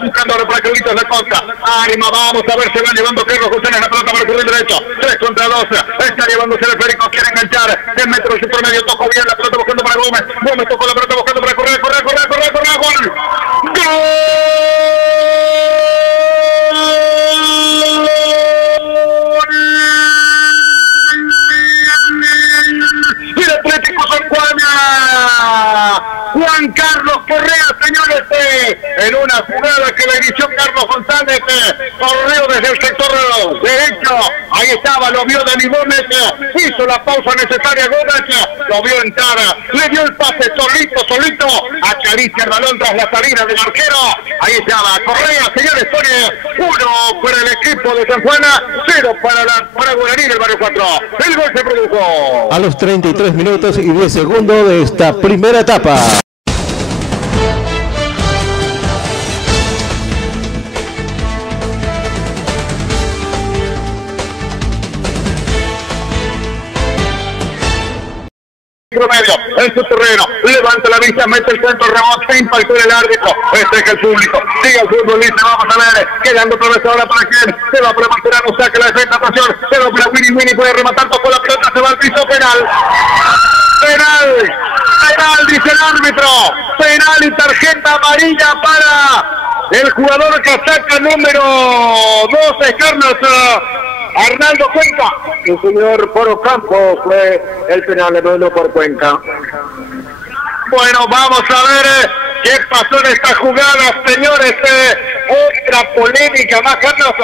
buscando ahora para Carlitos de Costa. Ánima, vamos a ver, se va llevando Carlos González la pelota para el corredor derecho. 3 contra 2. Está llevándose el esférico, quiere enganchar. El metro de su promedio, tocó bien la pelota buscando para Gómez. Gómez tocó la pelota buscando para correr. ¡Gol! ¡El Atlético San Juan! Juan Carlos Correa, señores, en una jugada que la inició Carlos González, corrió desde el sector derecho, ahí estaba, lo vio Dani Gómez, hizo la pausa necesaria Gómez, lo vio entrar, le dio el pase solito, acaricia el balón tras la salida del arquero, ahí estaba Correa, señores, pone 1 para el equipo de San Juan, 0 para Guaraní del barrio 4, el gol se produjo a los 33 minutos y 10 segundos de esta primera etapa. Promedio en su terreno, levanta la vista, mete el centro, rebote, impactó el árbitro, festeja el público, sigue el futbolista, vamos a ver, quedando otra vez ahora para quien, se va para Mascherano, saca la defensa, atención, se va para Winnie, puede rematar, tocó la pelota, se va al piso, penal, dice el árbitro, penal y tarjeta amarilla para el jugador casaca número 12, Carlos Arnaldo Cuenca. El señor Poro Campo fue el penal de Bruno por Cuenca. Bueno, vamos a ver qué pasó en esta jugada, señores. Otra polémica más, Carlos.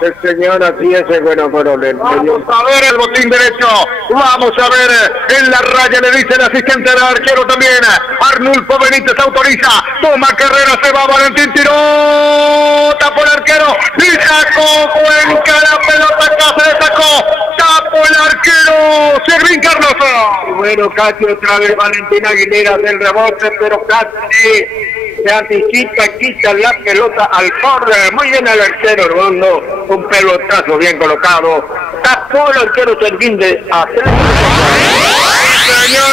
El señor así es, bueno, vamos a ver el botín derecho. Vamos a ver en la raya, le dice el asistente del arquero también. Arnulfo Benítez autoriza. Toma carrera, se va Valentín, tiró. Tapó el arquero. Y sacó Cuenca la pelota, acá se le sacó. Tapó el arquero. Servín, Carlos. Bueno, casi otra vez Valentín Aguilera del rebote, pero casi se anticipa, quita la pelota al borde. Muy bien el arquero, hermano. Un pelotazo bien colocado. Tapó el arquero Servín de Atlético. Señora.